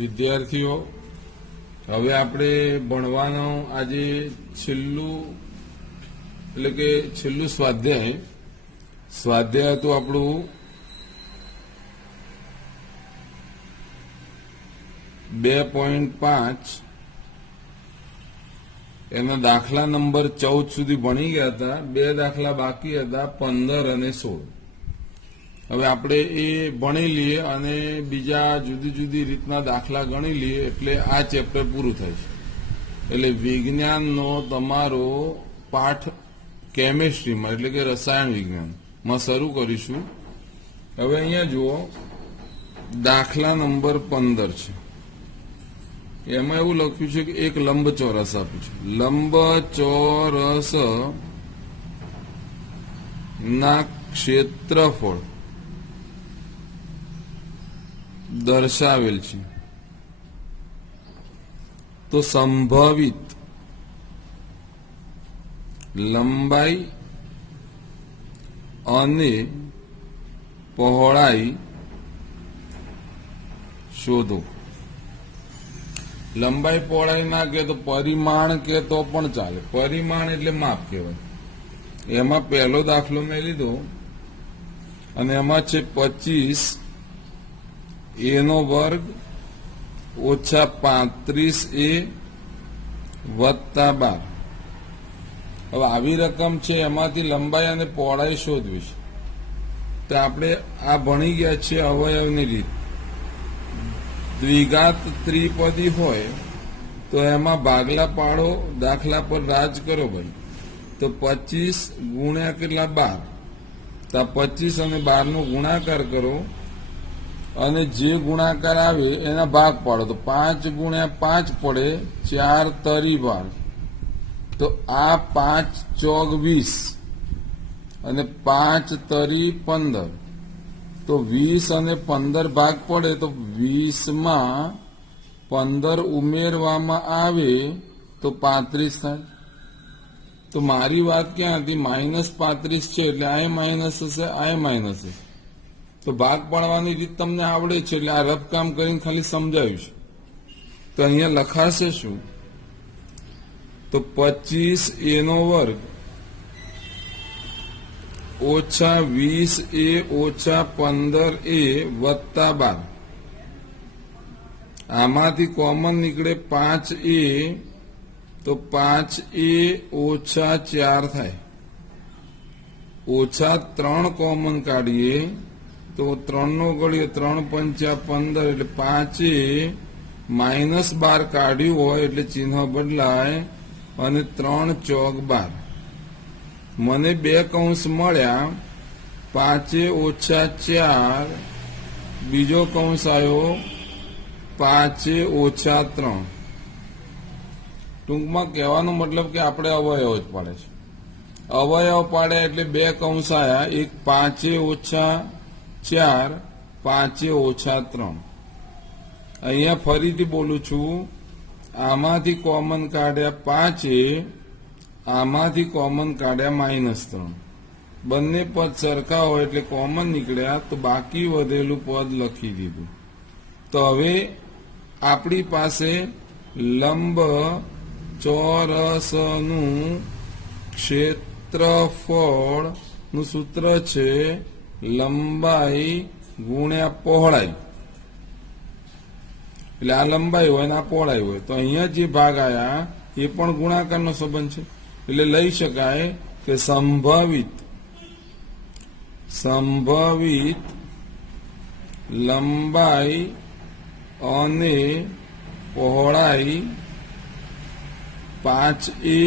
વિદ્યાર્થીઓ, હવે આપણે ભણવાનું આજે છેલ્લું એટલે કે છેલ્લું સ્વાધ્યાય હતું આપણું 2.5 એના દાખલા નંબર 14 સુધી ભણી ગયા હતા. 2 દાખલા બાકી હતા, 15 અને 16. હવે આપણે એ ભણી લઈએ અને બીજા જુદી જુદી રીતના દાખલા ગણી લઈએ એટલે આ ચેપ્ટર પૂરું થાય છે. એટલે વિજ્ઞાનનો તમારો પાઠ કેમેસ્ટ્રીમાં એટલે કે રસાયણ વિજ્ઞાનમાં શરૂ કરીશું. હવે અહીંયા જુઓ, દાખલા નંબર 15 છે. એમાં એવું લખ્યું છે કે એક લંબચોરસ આપ્યું છે. લંબચોરસ ના ક્ષેત્રફળ દર્શાવેલ છે. તો સંભવિત લંબાઈ અને પહોળાઈ શોધો. લંબાઈ પહોળાઈ ના કે તો પરિમાણ કે તો પણ ચાલે. પરિમાણ એટલે માપ કહેવાય. એમાં પહેલો દાખલો મેં લીધો અને એમાં છે 25 a નો વર્ગ ઓછા 35a વત્તા 12. હવે આવી રકમ છે, એમાંથી લંબાઈ અને પહોળાઈ શોધવી છે. તો આપણે આ ભણી ગયા છીએ અવયવની રીત. દ્વિઘાત ત્રિપદી હોય તો એમાં ભાગલા પાડો, દાખલા પર રાજ કરો ભાઈ. તો 25 ગુણ્યા કેટલા 12. તો 25 અને 12 નો ગુણાકાર કરો અને જે ગુણાકાર આવે એના ભાગ પાડો. તો 5 ગુણ્યા 5 પડે 4 તરી 12. તો આ 5 ચોક 20 અને 5 તરી 15. તો 20 અને 15 ભાગ પડે તો 20 માં 15 ઉમેરવામાં આવે તો 35 થાય. તો મારી વાત ક્યાં હતી? -35 છે એટલે આ માઇનસ હશે, આ માઇનસ હશે. તો ભાગ પાડવાની રીત તમને આવડે છે એટલે આ રફ કામ કરીને ખાલી સમજાવ્યું છે. તો અહીંયા લખાશે શું? તો 25a નો વર્ગ ઓછા 20a ઓછા 15a વત્તા 12. આમાંથી કોમન નીકળે 5a, તો 5a ઓછા 4 થાય. ઓછા 3 કોમન કાઢીએ તો 3 નો ગળીએ 3 પંચા 15 એટલે 5a -12 કાઢ્યું હોય એટલે ચિહ્ન બદલાય અને 3 ચોક 12. મને 2 કૌંસ મળ્યા. 5a ઓછા 4, બીજો કૌંસ આવ્યો 5a ઓછા 3. ટૂંકમાં કહેવાનો મતલબ કે આપણે અવયવ જ પાડે છે. અવયવ પાડે એટલે 2 કૌંસ આવ્યા. એક 5a ઓછા 4, 5a ઓછા 3. અહીંયા ફરીથી બોલું છું, આમાંથી કોમન કાઢ્યા 5a, આમાંથી કોમન કાઢ્યા -3. બંને પદ સરખા હોય એટલે કોમન નીકળ્યા તો બાકી વધેલું પદ લખી દીધું. તો હવે આપણી પાસે લંબ ચોરસનું ક્ષેત્રફળ નું સૂત્ર છે લંબાઈ ગુણ્યા પહોળાઈ. એટલે આ લંબાઈ હોય ને આ પહોળાઈ હોય. તો અહીંયા જે ભાગ આયા એ પણ ગુણાકારનો સંબંધ છે. એટલે લઈ શકાય કે સંભવિત લંબાઈ અને પહોળાઈ 5a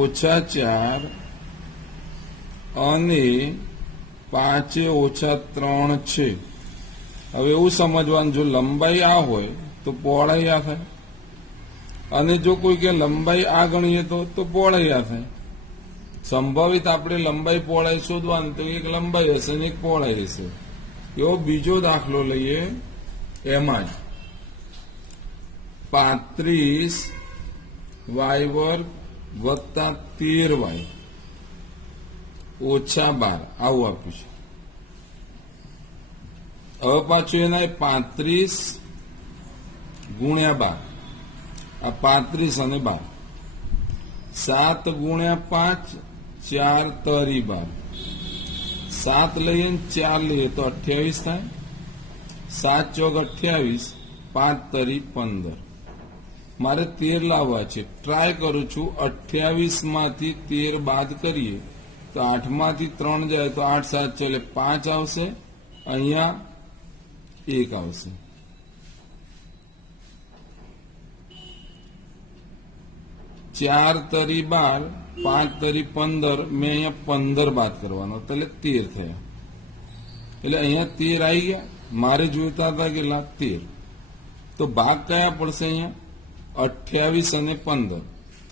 ઓછા 4 અને 5a ઓછા 3 છે. હવે એવું સમજવાનું, જો લંબાઈ આ હોય તો પહોળાઈ આ થાય. અને જો કોઈ કે લંબાઈ આ ગણીએ તો પહોળાઈ આ થાય. સંભવિત આપણે લંબાઈ પહોળાઈ શોધવાની, તો એક લંબાઈ હશે અને એક પહોળાઈ હશે. એવો બીજો દાખલો લઈએ. એમાં જ 35y² વત્તા 13y ઓછા 12 આવું આપ્યું છે. હવે પાછું એના 35 ગુણ્યા 12 આ 35 અને 12 7 ગુણ્યા 5 4 તરી 12 7 લઈએ ને 4 લઈએ તો 28 થાય 7 ચોક 28 5 તરી 15 મારે 13 લાવવા છે ટ્રાય કરું છું 28 માંથી 13 બાદ કરીએ તો 8 માંથી 3 જાય તો 8 7 એટલે 5 આવશે અહીંયા 1 આવશે 4 તરી 12 5 તરી 15 મેં અહીંયા 15 બાદ કરવાનો એટલે 13 થયા એટલે અહીંયા 13 આવી ગયા મારે જોઈતા હતા કેટલા 13 તો ભાગ કયા પડશે અહીંયા 28 અને 15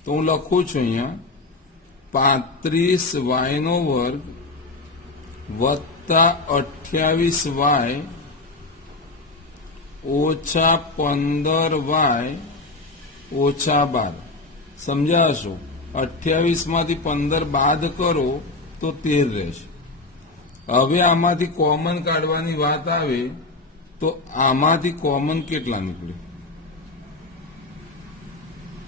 તો હું લખું છું અહીંયા 35y નો વર્ગ વત્તા 28y ઓછા 15y ઓછા 12 સમજાશો 28 માંથી 15 બાદ કરો તો 13 રહેશે હવે આમાંથી કોમન કાઢવાની વાત આવે તો આમાંથી કોમન કેટલા નીકળે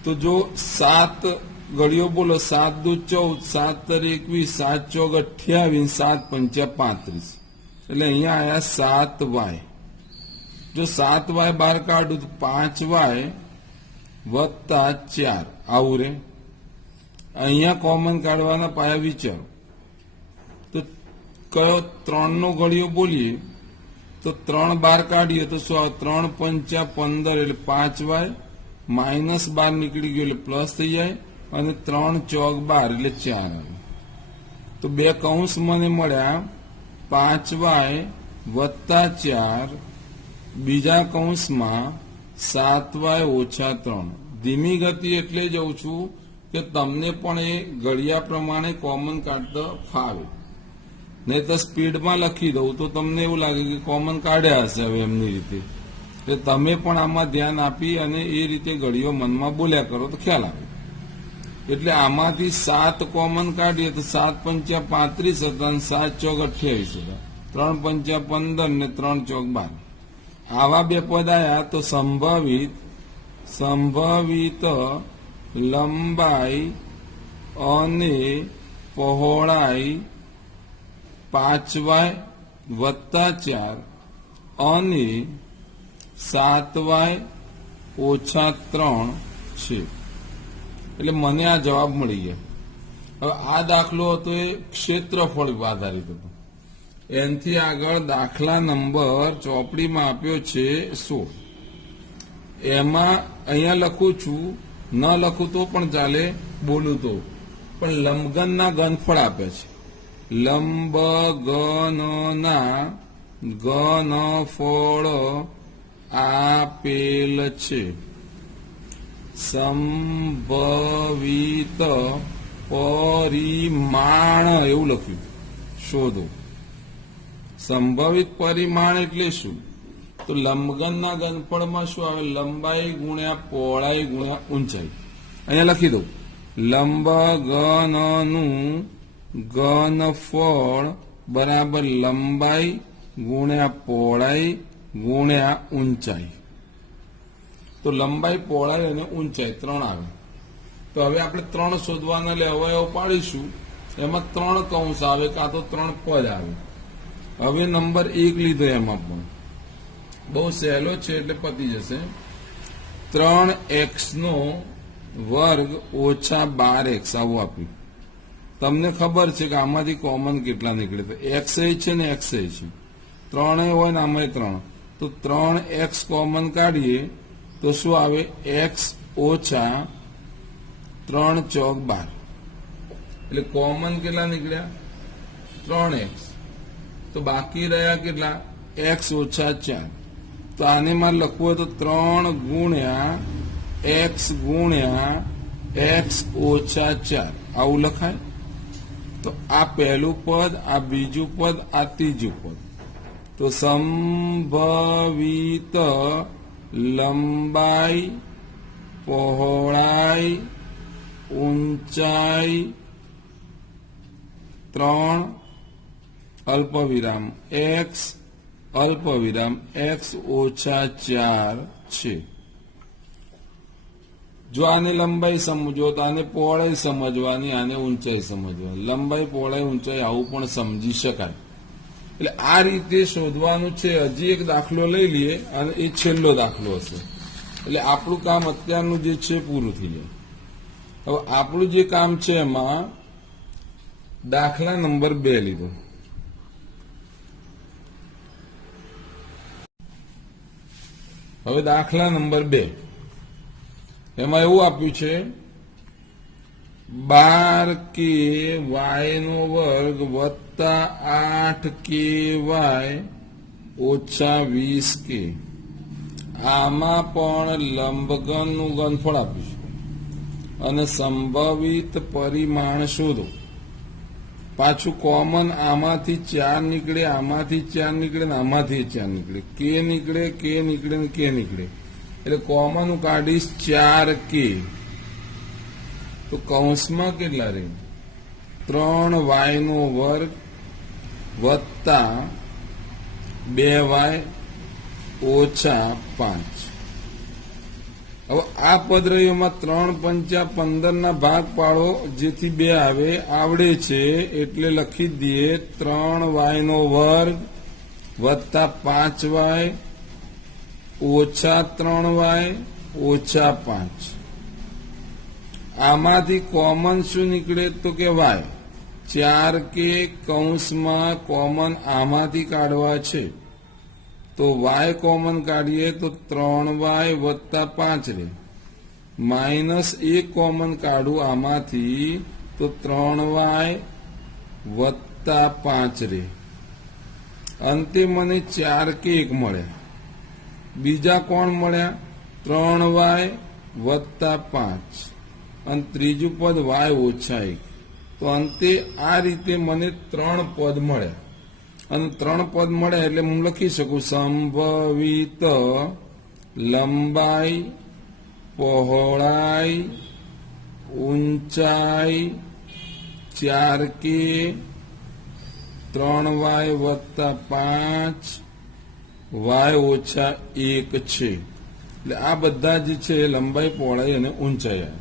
તો જો 7 ઘડીઓ બોલો 7 દુ 14 7 તરી 21 7 ચોક 28 7 પંચા 35 એટલે અહીંયા આયા 7y જો 7y બહાર કાઢું તો 5y વત્તા 4 આવું રે અહીંયા કોમન કાઢવાના પાયા વિચારો તો કયો 3 નો ઘડીઓ બોલીએ તો 3 બહાર કાઢીએ તો શું આવે 3 પંચા 15 એટલે 5y માઇનસ 12 નીકળી ગયો એટલે પ્લસ થઈ જાય અને 3 ચોક 12 એટલે 4 આવે તો બે કૌંસ મને મળ્યા 5y વત્તા 4 બીજા કૌંસમાં 7y ઓછા 3 ધીમી ગતિ એટલે જઉં છું કે તમને પણ એ ઘડિયા પ્રમાણે કોમન કાઢતા ફાવે નહીં તો સ્પીડમાં લખી દઉં તો તમને એવું લાગે કે કોમન કાઢ્યા હશે હવે એમની રીતે એટલે તમે પણ આમાં ધ્યાન આપી અને એ રીતે ઘડીઓ મનમાં બોલ્યા કરો તો ખ્યાલ આવે એટલે આમાંથી 7 કોમન કાઢીએ તો 7 પંચા 35 હતા અને 7 ચોક 28 હતા 3 પંચા 15 ને 3 ચોક 12 આવા બે પદ આવ્યા તો સંભવિત લંબાઈ અને પહોળાઈ 5y વત્તા 4 અને 7y ઓછા 3 છે એટલે મને આ જવાબ મળી ગયા હવે આ દાખલો હતો એ ક્ષેત્રફળ આધારિત હતો એનાથી આગળ દાખલા નંબર ચોપડીમાં આપ્યો છે 16 એમાં અહીંયા લખું છું ન લખું તો પણ ચાલે બોલું તો પણ લંબઘનના ઘનફળ આપે છે લંબઘનના ઘનફળ આપેલ છે સંભવિત પરિમાણ એવું લખ્યું શોધો સંભવિત પરિમાણ એટલે શું તો લંબઘનના ઘનફળમાં શું આવે લંબાઈ ગુણ્યા પહોળાઈ ગુણ્યા ઊંચાઈ અહીંયા લખી દઉં લંબઘનનું ઘનફળ બરાબર લંબાઈ ગુણ્યા પહોળાઈ ગુણ્યા ઊંચાઈ તો લંબાઈ પહોળાઈ અને ઊંચાઈ 3 આવે તો હવે આપણે 3 શોધવાના એટલે અવયવ પાડીશું એમાં 3 કૌંસ આવે કાં તો 3 પદ આવે હવે નંબર 1 લીધો એમાં પણ બહુ સહેલો છે એટલે પતી જશે 3x નો વર્ગ ઓછા 12x આવું આપ્યું તમને ખબર છે કે આમાંથી કોમન કેટલા નીકળે તો x છે ને x છે 3 હોય ને આમાં 3 તો 3x કોમન કાઢીએ તો શું આવે x ઓછા 3 ચોક 12 એટલે કોમન કેટલા નીકળ્યા 3x તો બાકી રહ્યા કેટલા x ઓછા 4 તો આને મારે લખવું હોય તો 3 ગુણ્યા x ઓછા 4 આવું લખાય તો આ પહેલું પદ આ બીજું પદ આ ત્રીજું પદ તો સંભવિત લંબાઈ પહોળાઈ ઊંચાઈ 3 અલ્પવિરામ x અલ્પવિરામ x ઓછા 4 છે જો આને લંબાઈ સમજો તો આને પહોળાઈ સમજવાની, આને ઊંચાઈ સમજવાની. લંબાઈ, પહોળાઈ, ઊંચાઈ આવું પણ સમજી શકાય. એટલે આ રીતે શોધવાનું છે. હજી એક દાખલો લઈ લઈએ અને એ છેલ્લો દાખલો હશે. એટલે આપણું કામ અત્યારનું જે છે પૂરું થઈ જાય. હવે આપણું જે કામ છે એમાં દાખલા નંબર 2 લીધો. હવે દાખલા નંબર 2 એમાં એવું આપ્યું છે 12k y નો વર્ગ વત્તા 8k y ઓછા 20k. આમાં પણ લંબઘનનું ઘનફળ આપ્યું છે અને સંભવિત પરિમાણ શોધો. પાછું કોમન આમાંથી 4 નીકળે, આમાંથી 4 નીકળે ને આમાંથી 4 નીકળે. કે નીકળે, કે નીકળે ને કે નીકળે. એટલે કોમન કાઢીશ 4k. તો કૌંસમાં કેટલા રહે? 3y નો વર્ગ વત્તા 2y ઓછા 5. હવે આ પદ રહ્યું એમાં 3 પંચા 15 ના ભાગ પાડો જેથી 2 આવે. આવડે છે એટલે લખી દઈએ 3y નો વર્ગ વત્તા 5y ઓછા 3y ઓછા 5. આમાંથી કોમન શું નીકળે તો કે y. 4k કૌંસમાં કોમન આમાંથી કાઢવા છે તો y કોમન કાઢીએ તો 3y વત્તા 5 રહે. -1 કોમન કાઢું આમાંથી તો 3y વત્તા 5 રહે. અંતે મને 4k મળ્યા. બીજા કોણ મળ્યા? 3y વત્તા 5 અને ત્રીજું પદ y ઓછા 1. તો અંતે આ રીતે મને 3 પદ મળ્યા. અને 3 પદ મળે એટલે હું લખી શકું સંભવિત લંબાઈ, પહોળાઈ, ઊંચાઈ 4k 3y વત્તા 5 y ઓછા 1 છે. એટલે આ બધા જ છે લંબાઈ, પહોળાઈ અને ઊંચાઈ.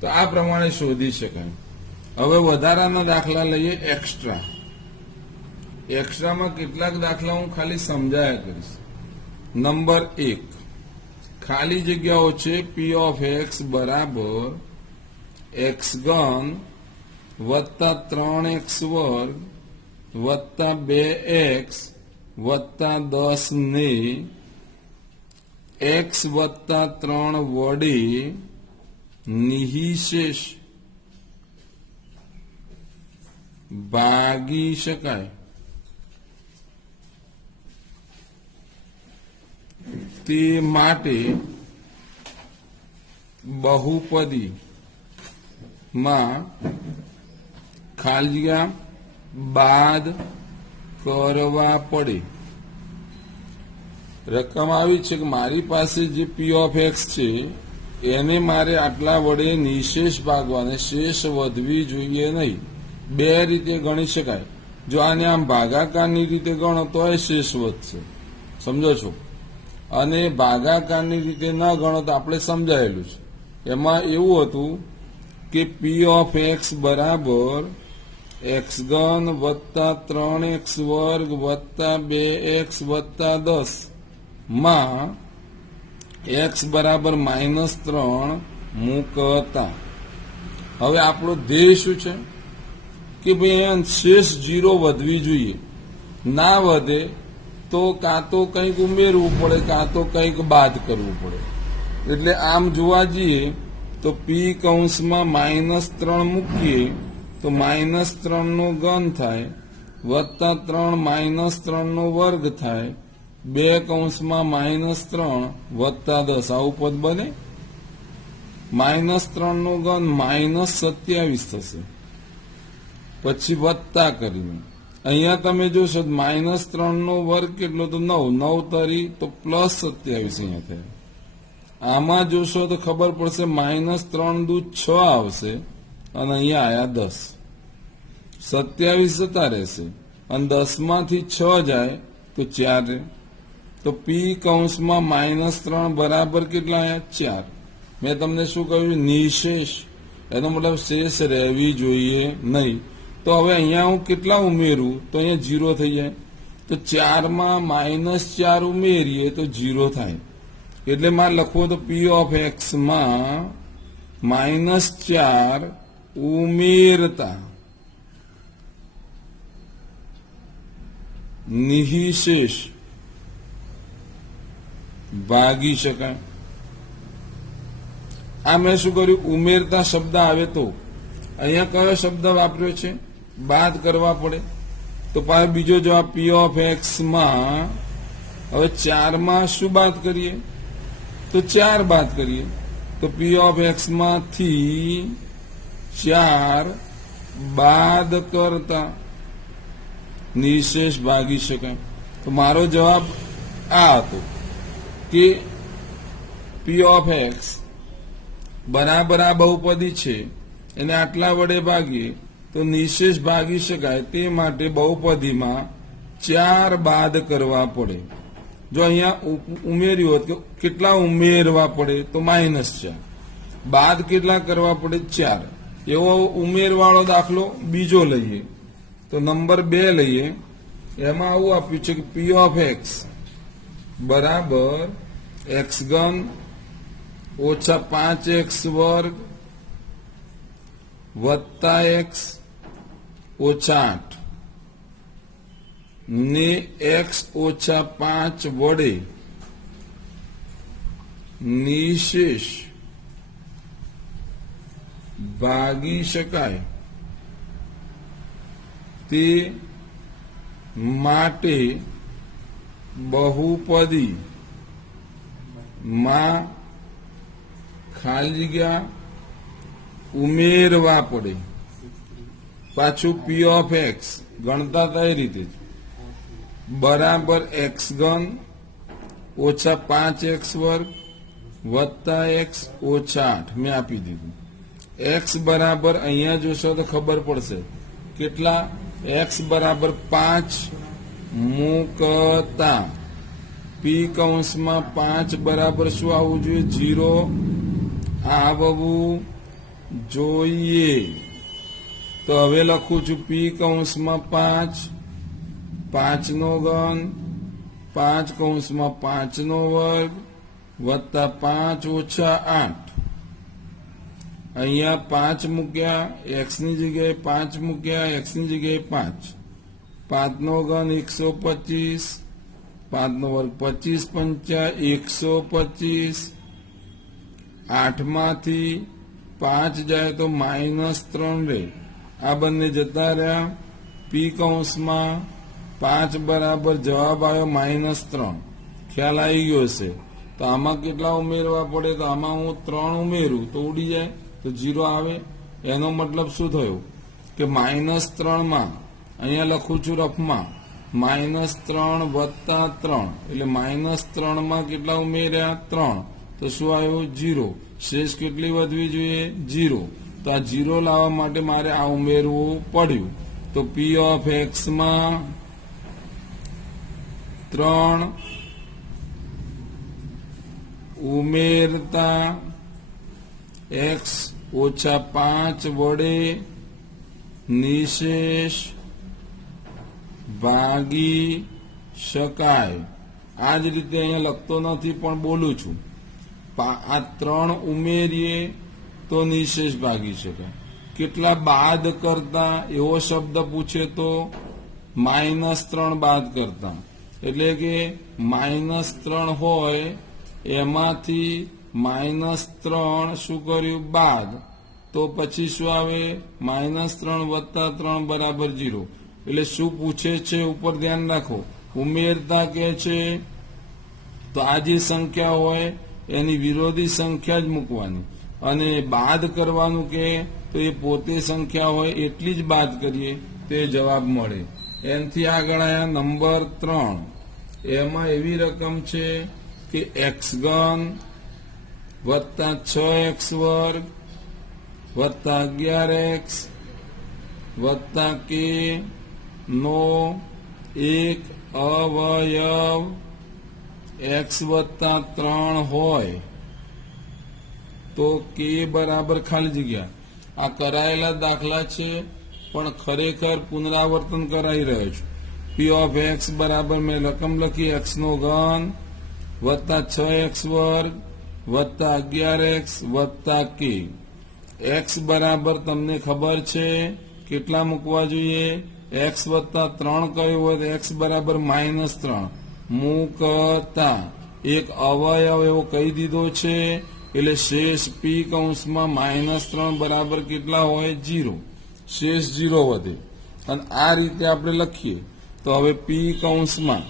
તો આ પ્રમાણે શોધી શકાય. હવે વધારાના દાખલા લઈએ એક્સ્ટ્રા. એક્સ્ટ્રામાં કેટલાક દાખલા હું ખાલી સમજાયા કરીશ. નંબર 1 ખાલી જગ્યાઓ છે. p ઓફ x બરાબર x ઘન વત્તા 3x વર્ગ વત્તા 2x વત્તા 10 ને x વત્તા 3 વડે નિહિશેષ ભાગી શકાય. તે માટે બહુપદી માં ખાલી જગ્યા બાદ કરવા પડે. રકમ આવી છે કે મારી પાસે જે p ઓફ x છે એને મારે આટલા વડે નિશેષ ભાગવાને શેષ વધવી જોઈએ નહીં. 2 રીતે ગણી શકાય. જો આને આમ ભાગાકારની રીતે ગણો તો એ શેષ વધશે. સમજો છો? અને ભાગાકારની રીતે ન ગણો તો આપણે સમજાયેલું છે. એમાં એવું હતું કે p ઓફ x બરાબર x ઘન વત્તા 3x વર્ગ વત્તા 2x વત્તા 10 માં x બરાબર -3 મૂકતા. હવે આપણો ધ્યેય શું છે કે ભાઈ શેષ 0 વધવી જોઈએ. ના વધે તો કાં તો કંઈક ઉમેરવું પડે કાં તો કંઈક બાદ કરવું પડે. એટલે આમ જોવા જઈએ તો p કૌંસમાં -3 મૂકીએ તો -3 નો ઘન થાય વત્તા 3 -3 નો વર્ગ થાય 2 કૌંસમાં -3 વત્તા 10 આવું પદ બને. -3 નો ઘન -27 થશે. પછી વત્તા કરીને અહીંયા તમે જોશો -3 નો વર્ગ કેટલો તો 9, 9 તરી તો +27 અહીંયા થાય. આમાં જોશો તો ખબર પડશે -3 દુ 6 આવશે અને અહીંયા આયા 10. 27 જતા રહેશે અને 10 માંથી 6 જાય તો 4 રહે. તો p કૌંસમાં -3 બરાબર કેટલા આયા? 4. મેં તમને શું કહ્યું? નિશેષ. એનો મતલબ શેષ રહેવી જોઈએ નહીં. તો હવે અહીંયા હું કેટલા ઉમેરું તો અહીંયા 0 થઈ જાય. તો 4માં -4 ઉમેરીએ તો 0 થાય. એટલે મારે લખવું તો P of X માં -4 ઉમેરતા નિહિશેષ ભાગી શકાય. આ મેં શું કર્યું? ઉમેરતા શબ્દ આવે તો અહીંયા કયો શબ્દ વાપર્યો છે? બાદ કરવા પડે. તો પાછો બીજો જવાબ P of X માં હવે 4માં શું બાદ કરીએ? તો 4 બાદ કરીએ. તો P of X માંથી 4 બાદ કરતા નિશેષ ભાગી શકાય. તો મારો જવાબ આ હતો કે P of X બરાબર આ બહુપદી છે એને આટલા વડે ભાગીએ તો નિશેષ ભાગી શકાય. તે માટે બહુપદીમાં 4 બાદ કરવા પડે. જો અહીંયા ઉમેર્યું હોત કે કેટલા ઉમેરવા પડે તો -4. બાદ કેટલા કરવા પડે? 4. એવો ઉમેરવાળો દાખલો બીજો લઈએ. તો નંબર 2 લઈએ. એમાં આવું આપ્યું છે કે P of X બરાબર x3 ઓછા 5x² વત્તા x ઓછા 8 ને x ઓછા 5 વડે નિશેષ ભાગી શકાય. તે માટે બહુપદી માં ખાલી જગ્યા ઉમેરવા પડે. પાછું P of X ગણતા કઈ રીતે? બરાબર x3 ઓછા 5x² વત્તા x ઓછા 8 મેં આપી દીધું. x બરાબર અહીંયા જોશો તો ખબર પડશે કેટલા? x બરાબર 5 મૂકતા P કૌંસમાં 5 બરાબર શું આવવું જોઈએ? 0 આવવું જોઈએ. તો હવે લખું છું P કૌંસમાં 5 5નો ઘન 5 કૌંસમાં 5નો વર્ગ વત્તા 5 ઓછા 8. અહીંયા 5 મૂક્યા, x ની જગ્યાએ 5 મૂક્યા, x ની જગ્યાએ 5. 5નો ઘન 125, 5નો વર્ગ 25 × 5 125. 8માંથી 5 જાય તો -3 રહે. આ બંને જતા રહ્યા. P કૌંસમાં 5 બરાબર જવાબ આવ્યો -3. ખ્યાલ આવી ગયો હશે. તો આમાં કેટલા ઉમેરવા પડે? તો આમાં હું 3 ઉમેરું તો ઉડી જાય તો 0 આવે. એનો મતલબ શું થયો કે -3 માં અહીંયા લખું છું રફમાં -3 વત્તા 3 એટલે -3 માં કેટલા ઉમેર્યા? 3. તો શું આવ્યું? 0. શેષ કેટલી વધવી જોઈએ? 0. તો આ 0 લાવવા માટે મારે આ ઉમેરવું પડ્યું. તો P of X માં 3 ઉમેરતા x ઓછા 5 વડે નિશેષ ભાગી શકાય. આ જ રીતે અહીંયા લખતો નથી પણ બોલું છું. આ 3 ઉમેરીએ તો નિશેષ ભાગી શકાય. કેટલા બાદ કરતા એવો શબ્દ પૂછે તો -3 બાદ કરતા. એટલે કે -3 હોય એમાંથી -3 શું કર્યું? બાદ. તો પછી શું આવે? -3 વત્તા 3 બરાબર 0. એટલે શું પૂછે છે ઉપર ધ્યાન રાખો. ઉમેરતા કે છે તો આ જે સંખ્યા હોય એની વિરોધી સંખ્યા જ મૂકવાની, અને બાદ કરવાનું કે તો એ પોતે સંખ્યા હોય એટલી જ બાદ કરીએ તો એ જવાબ મળે. એનાથી આગળ આયા નંબર 3. એમાં એવી રકમ છે કે x3 વત્તા 6x² વત્તા 11x વત્તા k નો એક અવયવ x વત્તા 3 હોય તો કે બરાબર ખાલી જગ્યા. આ કરાયેલા દાખલા છે પણ ખરેખર પુનરાવર્તન કરાઈ રહ્યો છું. પી ઓફ એક્સ બરાબર મેં રકમ લખી એક્સ નો ઘન વત્તા 6x વર્ગ વત્તા 11x વત્તા કે. એક્સ બરાબર તમને ખબર છે કેટલા મૂકવા જોઈએ? એક્સ વત્તા 3 કયું હોય તો એક્સ બરાબર -3 મૂકતા એક અવયવ એવો કહી દીધો છે એટલે શેષ પી કૌંસમાં -3 બરાબર કેટલા હોય? 0. શેષ 0 વધે અને આ રીતે આપણે લખીએ તો હવે પી કૌંસમાં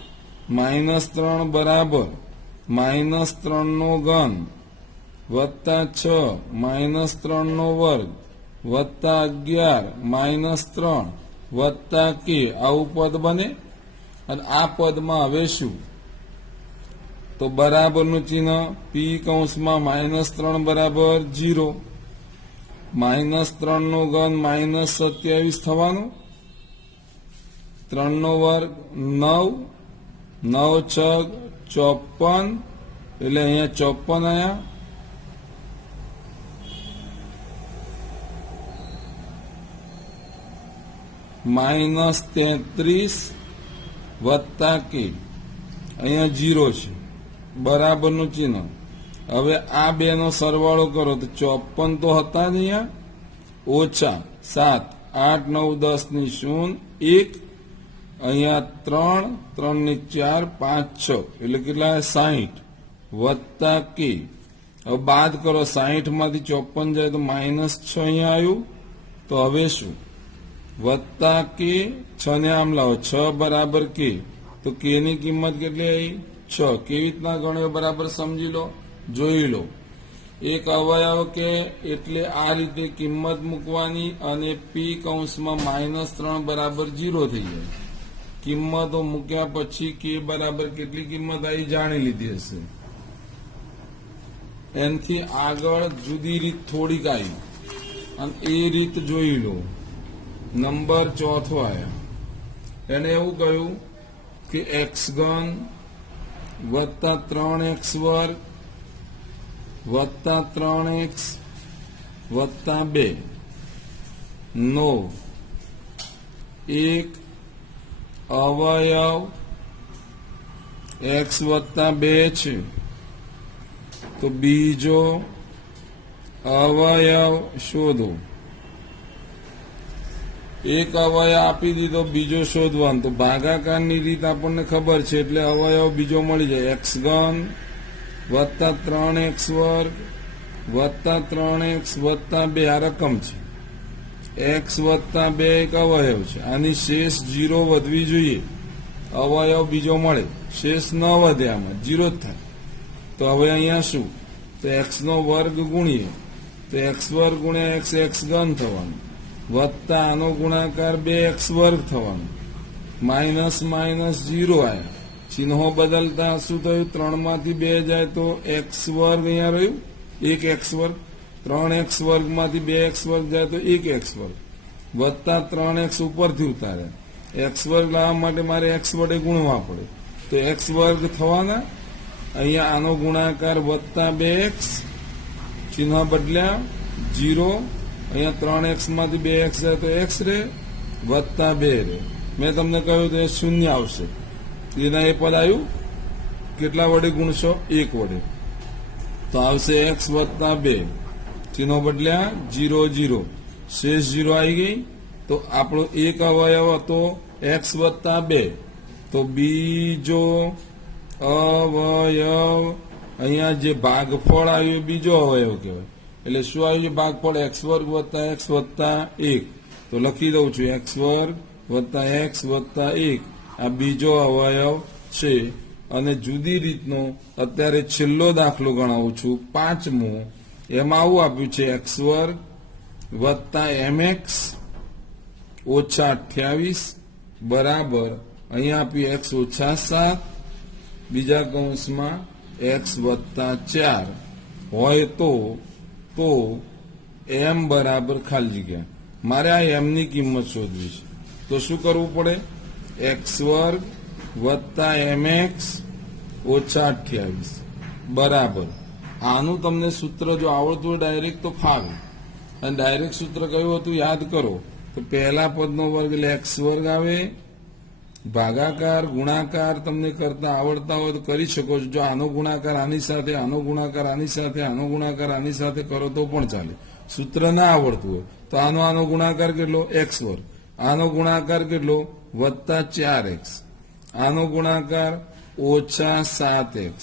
-3 બરાબર -3 નો ઘન વત્તા 6 -3 નો વર્ગ વત્તા 11 -3 વત્તા કે આવું પદ બને. અને આ પદમાં હવે શું? તો બરાબરનું ચિહ્ન પી કૌંસમાં -3 બરાબર 0 -3 નો ઘન -27 થવાનું 3 નો વર્ગ 9 9 6 54 એટલે અહીંયા 54 આયા -33 વત્તા કે અહીંયા 0 છે બરાબરનું ચિહ્ન. હવે આ બે નો સરવાળો કરો તો 54 તો હતા ને અહીંયા ઓછા 7 8 9 10 ની 0 1 અહીંયા 3 3 ને 4 5 6 એટલે કેટલા 60 વત્તા કે. હવે બાદ કરો 60 માંથી 54 જાય તો -6 અહીંયા આવ્યું તો હવે શું? વત્તા કે 6 ને આમ લાવો 6 બરાબર કે તો કે ની કિંમત કેટલી આવી? 6. કેવી રીતના ગણ્યો બરાબર સમજી લો, જોઈ લો. એક અવયવ કે એટલે આ રીતે કિંમત મૂકવાની અને પી કૌંસમાં -3 બરાબર 0 થઈ જાય. કિંમતો મૂક્યા પછી કે બરાબર કેટલી કિંમત આવી જાણી લીધી હશે. એનાથી આગળ જુદી રીત થોડીક આવી અને એ રીત જોઈ લો. નંબર ચોથો આવ્યા. એને એવું કહ્યું કે એક્સ ઘન વત્તા 3x વર્ગ વત્તા 3x વત્તા 2 નો એક અવયવ x વત્તા 2 છે તો બીજો અવયવ શોધો. એક અવયવ આપી દીધો, બીજો શોધવાનો. તો ભાગાકારની રીત આપણને ખબર છે એટલે અવયવ બીજો મળી જાય. એક્સ ઘન વત્તા 3x વર્ગ વત્તા 3x વત્તા 2 આ રકમ છે. એક્સ વત્તા 2 એક અવયવ છે. આની શેષ 0 વધવી જોઈએ. અવયવ બીજો મળે, શેષ ન વધે, આમાં 0 જ થાય. તો હવે અહીંયા શું? તો એક્સ નો વર્ગ ગુણીએ તો એક્સ વર્ગ ગુણ્યા એક્સ એક્સ ઘન થવાનું વત્તા આનો ગુણાકાર 2x વર્ગ થવાનું માઇનસ માઇનસ 0 આવ્યા. ચિહ્નો બદલતા શું થયું? 3 માંથી 2 જાય તો એક્સ વર્ગ અહીંયા રહ્યું 1x વર્ગ. 3x વર્ગ માંથી 2x વર્ગ જાય તો 1x વર્ગ વત્તા 3x ઉપરથી ઉતાર્યા. એક્સ વર્ગ લાવવા માટે મારે એક્સ વડે ગુણવા પડે તો એક્સ વર્ગ થવાના. અહીંયા આનો ગુણાકાર વત્તા 2x ચિહ્ન બદલ્યા 0. અહીંયા 3x માંથી 2x જાય તો x રે વત્તા 2 રે. મેં તમને કહ્યું તો એ 0 આવશે. એના એ પદ આવ્યું. કેટલા વડે ગુણશો? 1 વડે. તો આવશે x વત્તા 2 ચિહ્નો બદલ્યા 0 0 શેષ 0 આવી ગઈ. તો આપણો એક અવયવ હતો x વત્તા 2 તો બીજો અવયવ અહીંયા જે ભાગફળ આવ્યું બીજો અવયવ કહેવાય. એટલે શું આવ્યું? ભાગફળ એક્સ વર્ગ વત્તા એક્સ વત્તા 1. તો લખી દઉં છું એક્સ વર્ગ વત્તા એક્સ વત્તા 1 આ બીજો અવયવ છે. અને જુદી રીતનો અત્યારે છેલ્લો દાખલો ગણાવું છું, 5મો. એમાં આવું આપ્યું છે એક્સ વર્ગ વત્તા mx ઓછા 28 બરાબર અહીંયા આપ્યું એક્સ ઓછા 7 બીજા કૌંસમાં એક્સ વત્તા 4 હોય તો એમ બરાબર ખાલી જગ્યા. મારે આ એમની કિંમત શોધવી છે તો શું કરવું પડે? એક્સ વર્ગ વત્તા mx ઓછા 28 બરાબર આનું તમને સૂત્ર જો આવડતું હોય ડાયરેક્ટ તો ફાવે, અને ડાયરેક્ટ સૂત્ર કયું હતું યાદ કરો તો પહેલા પદનો વર્ગ એટલે એક્સ વર્ગ આવે, ભાગાકાર ગુણાકાર તમને કરતા આવડતા હોય તો કરી શકો છો. જો આનો ગુણાકાર આની સાથે, આનો ગુણાકાર આની સાથે, આનો ગુણાકાર આની સાથે કરો તો પણ ચાલે. સૂત્ર ના આવડતું હોય તો આનો ગુણાકાર કેટલો એક્સ વર્ગ, આનો ગુણાકાર કેટલો વત્તા 4x, આનો ગુણાકાર ઓછા 7x,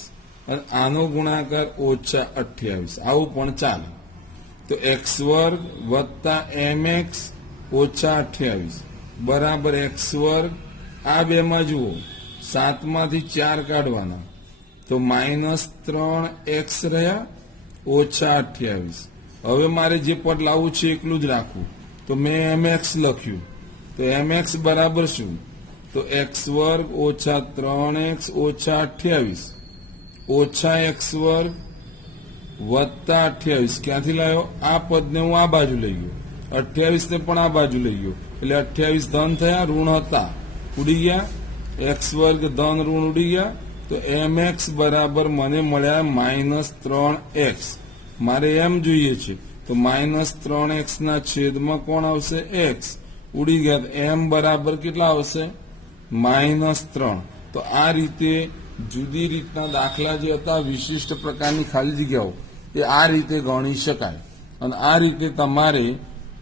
અને આનો ગુણાકાર ઓછા 28, આવું પણ ચાલે. તો એક્સ વર્ગ વત્તા mx ઓછા 28 બરાબર એક્સ વર્ગ. આ બેમાં જુઓ 7 માંથી 4 કાઢવાના તો -3x રહ્યા ઓછા 28. હવે મારે જે પદ લાવવું છે એકલું જ રાખવું, તો મેં mx લખ્યું. તો mx બરાબર શું? તો એક્સ વર્ગ ઓછા 3x ઓછા 28 ઓછા એક્સ વર્ગ વત્તા 28. ક્યાંથી લાવ્યો? આ પદને હું આ બાજુ લઈ ગયો, 28 ને પણ આ બાજુ લઈ ગયો, એટલે 28 ધન થયા, ઋણ હતા ઉડી ગયા, એક્સ વર્ગ ધન ઋણ ઉડી ગયા. તો mx બરાબર મને મળ્યા -3x. મારે એમ જોઈએ છે તો -3x ના છેદમાં કોણ આવશે? x ઉડી ગયા. m બરાબર કેટલા આવશે? -3. તો આ રીતે જુદી રીતના દાખલા જે હતા વિશિષ્ટ પ્રકારની ખાલી જગ્યાઓ એ આ રીતે ગણી શકાય. અને આ રીતે તમારે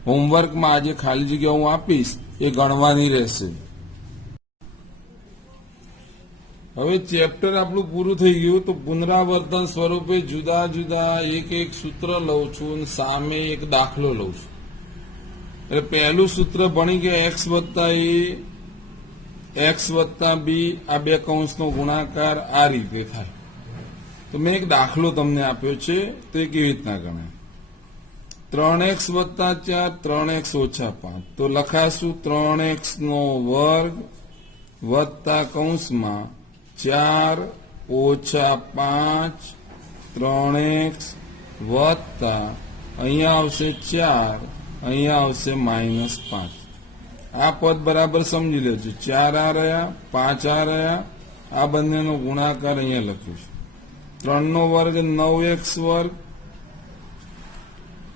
હોમવર્કમાં આજે ખાલી જગ્યાઓ હું આપીશ એ ગણવાની રહેશે. હવે ચેપ્ટર આપણું પૂરું થઈ ગયું. તો પુનરાવર્તન સ્વરૂપે જુદા જુદા એક સૂત્ર લઉં છું અને સામે એક દાખલો લઉં છું. એટલે પહેલું સૂત્ર ભણી ગયા એક્સ વત્તા એ, એક્સ વત્તા બી, આ બે કૌંસનો ગુણાકાર આ રીતે થાય. તો મેં એક દાખલો તમને આપ્યો છે, તો એ કેવી રીતના ગણાય? 3x વત્તા 4 3x ઓછા 5. તો લખાશું 3x નો વર્ગ વત્તા કૌંસમાં 4 ઓછા 5 3x વત્તા અહીંયા આવશે 4, અહીંયા આવશે -5. આ પદ બરાબર સમજી લેજો. 4 આ રહ્યા, 5 આ રહ્યા, આ બંનેનો ગુણાકાર અહીંયા લખ્યું છે. 3 નો વર્ગ 9x વર્ગ,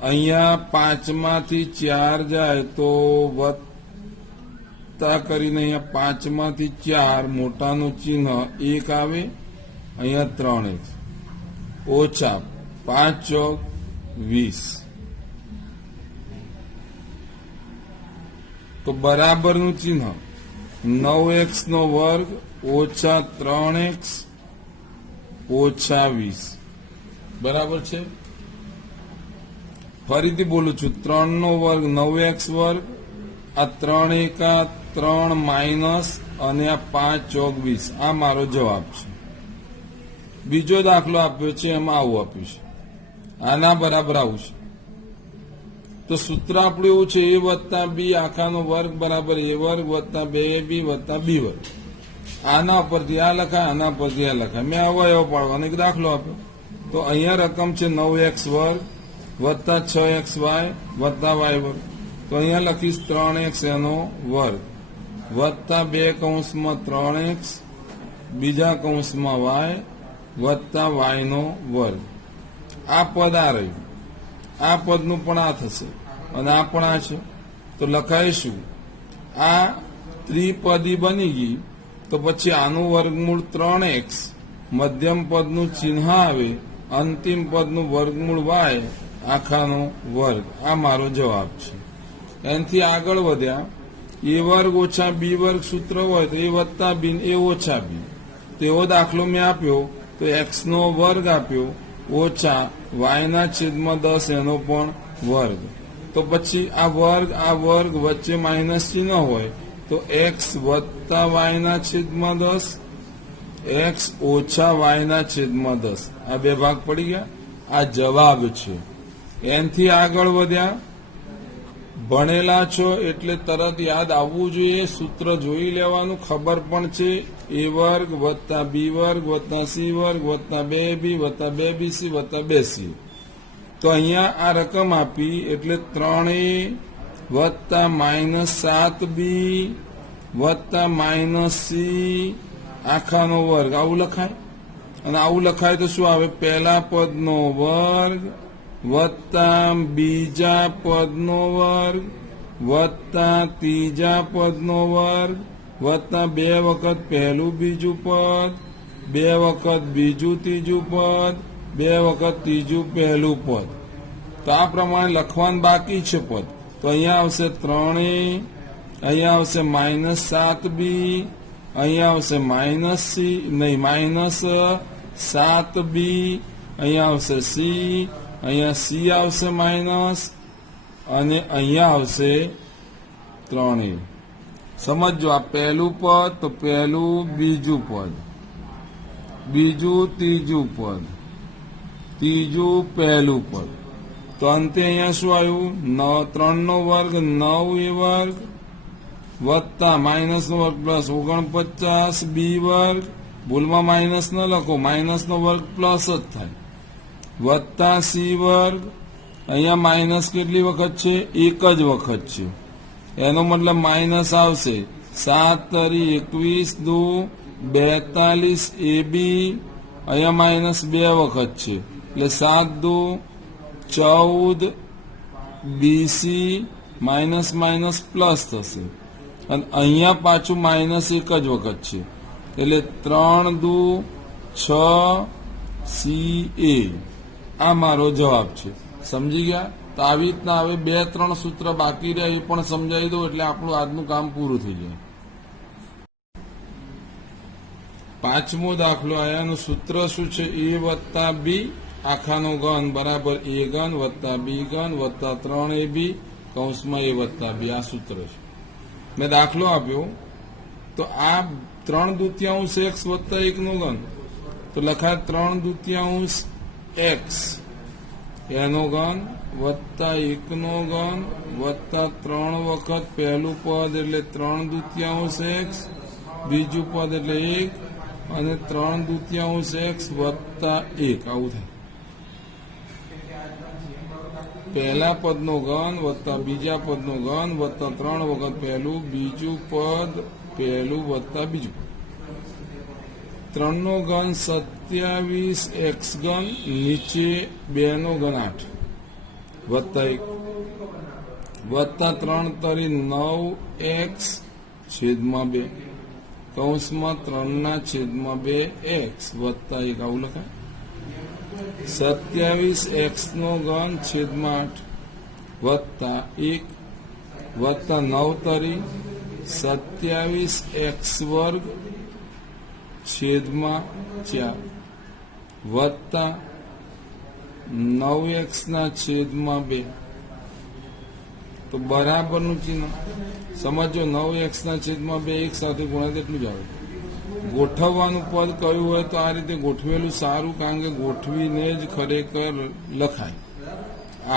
અહીંયા 5 માંથી 4 જાય તો વત્તા કરીને અહીંયા 5 માંથી 4 મોટાનું ચિહ્ન 1 આવે, અહીંયા 3x ઓછા 5 ચોક 20. તો બરાબરનું ચિહ્ન 9x નો વર્ગ ઓછા 3x ઓછા 20 બરાબર છે. ફરીથી બોલું છું, 3 નો વર્ગ 9x વર્ગ, આ 3 એકા 3 માઇનસ અને આ 5 ચોક 20. આ મારો જવાબ છે. બીજો દાખલો આપ્યો છે, એમાં આવું આપ્યું છે, આના બરાબર આવું છે. તો સૂત્ર આપણું એવું છે a વત્તા બી આખાનો વર્ગ બરાબર a વર્ગ વત્તા 2ab વત્તા b વર્ગ. આના પરથી આ લખાય, આના પરથી આ લખાય. મેં અવયવ પાડવાનો એક દાખલો આપ્યો. તો અહીંયા રકમ છે 9x વર્ગ વત્તા 6xy વત્તા y વર્ગ. તો અહીંયા લખીશ 3x એનો વર્ગ વત્તા 2 કૌંસમાં 3x બીજા કૌંસમાં y વત્તા y નો વર્ગ. આ પદ આ રહ્યું, આ પદનું પણ આ થશે અને આ પણ આ છે. તો લખાઈશું આ ત્રિપદી બની ગઈ. તો પછી આનું વર્ગમૂળ 3x, મધ્યમ પદનું ચિહ્ન આવે, અંતિમ પદનું વર્ગમૂળ y આખાનો વર્ગ. આ મારો જવાબ છે. એનાથી આગળ વધ્યા, a વર્ગ ઓછા b વર્ગ સૂત્ર હોય તો a વત્તા b ને a ઓછા b. તો એવો દાખલો મેં આપ્યો. તો x નો વર્ગ આપ્યો ઓછા y ના છેદમાં 10 એનો પણ વર્ગ. તો પછી આ વર્ગ વચ્ચે માઇનસ ચિહ્ન હોય તો x વત્તા y ના છેદમાં 10, x ઓછા y ના છેદમાં 10. આ બે ભાગ પડી ગયા. આ જવાબ છે. એનાથી આગળ વધ્યા, ભણેલા છો એટલે તરત યાદ આવવું જોઈએ, સૂત્ર જોઈ લેવાનું, ખબર પણ છે. a વર્ગ વત્તા b વર્ગ વત્તા c વર્ગ વત્તા 2ab વત્તા 2bc વત્તા 2c. તો અહીંયા આ રકમ આપી એટલે 3a વત્તા -7b વત્તા -c આખાનો વર્ગ આવું લખાય. અને આવું લખાય તો શું આવે? પહેલા પદનો વર્ગ વત્તા બીજા પદનો વર્ગ વત્તા ત્રીજા પદનો વર્ગ વત્તા 2 વખત પહેલું બીજું પદ 2 વખત બીજું ત્રીજું પદ 2 વખત ત્રીજું પહેલું પદ. તો આ પ્રમાણે લખવાનું બાકી છે પદ. તો અહીંયા આવશે 3a, અહીંયા આવશે -7b, અહીંયા આવશે -7b, અહીંયા આવશે c, અહીંયા c આવશે માઇનસ, અને અહીંયા આવશે 3a. સમજો, આ પહેલું પદ તો પહેલું બીજું પદ, બીજું ત્રીજું પદ, ત્રીજું પહેલું પદ. તો અંતે અહીંયા શું આવ્યું? 3 નો વર્ગ 9a વર્ગ વત્તા માઇનસ નો વર્ગ પ્લસ 49b વર્ગ, ભૂલમાં માઇનસ ન લખો, માઇનસ નો વર્ગ પ્લસ જ થાય, વત્તા c વર્ગ. અહીંયા માઇનસ કેટલી વખત છે? 1 જ વખત છે. એનો મતલબ માઇનસ આવશે 7 તરી 21 દુ 42ab. અહીંયા માઇનસ 2 વખત છે એટલે 7 દુ 14 bc, માઇનસ માઇનસ પ્લસ થશે. અને અહીંયા પાછું માઇનસ 1 જ વખત છે એટલે 3 દુ 6 ca. આ મારો જવાબ છે. સમજી ગયા? તો આવી રીતના હવે 2-3 સૂત્ર બાકી રહ્યા એ પણ સમજાવી દઉં એટલે આપણું આજનું કામ પૂરું થઈ જાય. 5મો દાખલો આયાનું સૂત્ર શું છે? a વત્તા b આખાનો ઘન બરાબર a ઘન વત્તા b ઘન વત્તા 3ab કૌંસમાં a વત્તા b. આ સૂત્ર છે. મેં દાખલો આપ્યો તો આ 3/2 x વત્તા 1 નો ઘન, તો લખાય 3/2 x એનો ઘન વત્તા 1 નો ઘન વત્તા 3 વખત પહેલું પદ એટલે 3/2 x, બીજું પદ એટલે 1 અને 3/2 x વત્તા 1. આવું થાય. પહેલા પદનો ઘન વત્તા બીજા પદનો ઘન વત્તા 3 વખત પહેલું બીજું પદ પહેલું વત્તા બીજું. 3 નો ઘન 27x ઘન નીચે 2 નો ઘન 8 વત્તા 1 વત્તા 3 તરી 9x છેદમાં 2 કૌંસમાં 3/2x વત્તા 1. આવું લખાય. 27x નો ઘન છેદમાં 8 વત્તા 1 વત્તા 9 તરી 27x વર્ગ છેદમાં 4 વત્તા 9x ના છેદમાં 2. તો બરાબરનું ચિહ્ન સમજો. 9x ના છેદમાં 2 એક સાથે ગુણ્યા તેટલું જ આવે. ગોઠવવાનું પદ કયું હોય તો આ રીતે ગોઠવેલું સારું, કારણ કે ગોઠવીને જ ખરેખર લખાય.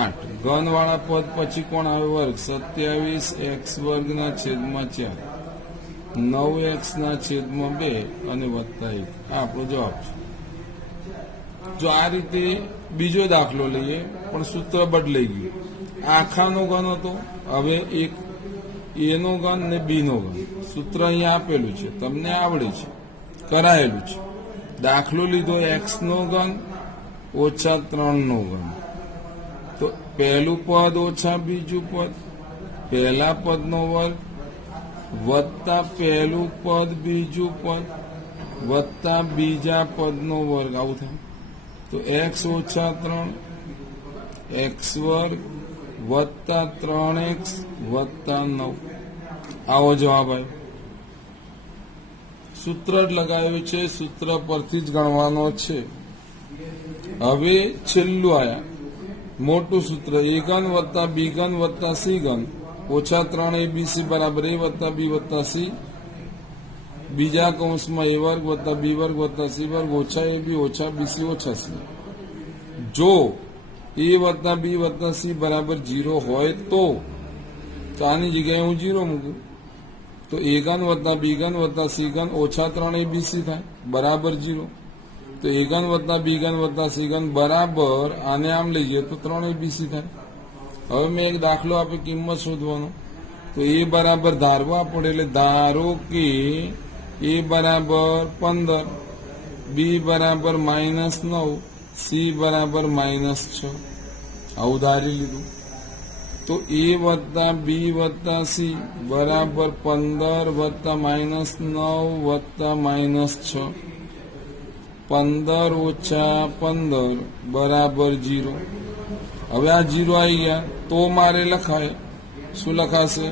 8 ઘનવાળા પદ પછી કોણ આવે? વર્ગ. 27x વર્ગના છેદમાં 4 9x ના છેદમાં 2 અને વત્તા 1. આ આપણો જવાબ છે. જો આ રીતે બીજો દાખલો લઈએ પણ સૂત્ર બદલાઈ ગયું. આખાનો ઘન હતો, હવે એક a નો ઘન ને b નો ઘન. સૂત્ર અહીંયા આપેલું છે, તમને આવડે છે, કરાયેલું છે. દાખલો લીધો x નો ઘન ઓછા 3 નો ઘન. તો પહેલું પદ ઓછા બીજું પદ પહેલા પદનો વર્ગ વત્તા પહેલું પદ બીજું પદ વત્તા બીજા પદનો વર્ગ. આવું થાય. તો x ઓછા 3 x વર્ગ વત્તા 3x વત્તા 9. આવો જવાબ આવ્યો. સૂત્ર જ લગાવ્યું છે, સૂત્ર પરથી જ ગણવાનો છે. હવે છેલ્લું આયા મોટું સૂત્ર a ઘન વત્તા b ઘન વત્તા c ઘન ઓછા 3abc બરાબર a વત્તા b વત્તા c. બીજા કૌંસમાં a વર્ગ વત્તા b વર્ગ વત્તા c વર્ગ ઓછા ab ઓછા bc ઓછા c. જો a વત્તા b વત્તા c બરાબર 0 હોય તો આની જગ્યાએ હું 0 મૂકું તો a ઘન વત્તા b ઘન વત્તા c ઘન ઓછા 3abc થાય બરાબર 0. તો a ઘન વત્તા b ઘન વત્તા c ઘન બરાબર આને આમ લઈ જઈએ તો 3abc થાય. હવે મેં એક દાખલો આપે કિંમત શોધવાનો, તો a બરાબર ધારવા પડે. એટલે ધારો કે a બરાબર 15, બી બરાબર -9, સી બરાબર -6. આવું ધારી લીધું. તો એ વત્તા બી વત્તા સી બરાબર 15 વત્તા -9 વત્તા -6. 15 ઓછા 15 બરાબર 0. હવે આ 0 આવી ગયા તો મારે લખાય. શું લખાશે?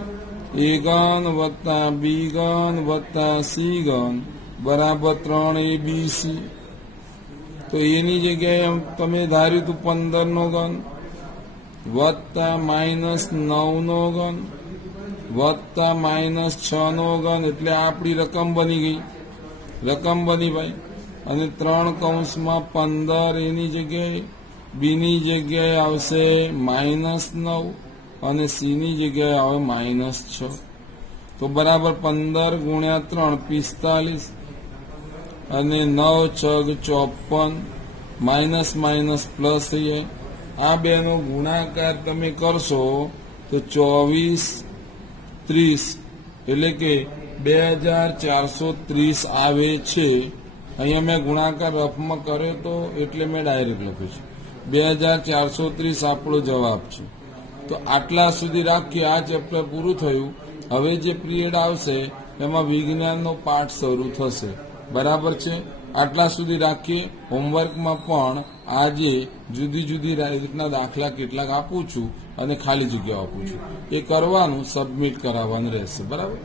એ ઘન વત્તા બી ઘન વત્તા સી ઘન બરાબર 3abc. તો એની જગ્યાએ તમે ધાર્યું હતું 15 નો ઘન વત્તા -9 નો ઘન વત્તા -6 નો ઘન, એટલે આપણી રકમ બની ગઈ. રકમ બની ભાઈ. અને 3 કૌંસમાં 15 એની જગ્યાએ, બીની જગ્યાએ આવશે -9 અને સીની જગ્યાએ આવે -6. તો બરાબર 15 ગુણ્યા 3 45 અને 9 છગ 54, માઇનસ માઇનસ પ્લસ થઈ જાય. આ બેનો ગુણાકાર તમે કરશો તો 24 30 એટલે કે 2430 આવે છે. અહીંયા મેં ગુણાકાર રફમાં કર્યો તો એટલે મેં ડાયરેક્ટ લખ્યું છે. 2430 આપણો જવાબ છે. તો આટલા સુધી રાખીએ. આ ચેપ્ટર પૂરું થયું. હવે જે પીરિયડ આવશે એમાં વિજ્ઞાનનો પાઠ શરૂ થશે. બરાબર છે? આટલા સુધી રાખીએ. હોમવર્કમાં પણ આજે જુદી જુદી રીતના દાખલા કેટલાક આપું છું અને ખાલી જગ્યાઓ આપું છું. એ કરવાનું, સબમિટ કરાવવાનું રહેશે. બરાબર?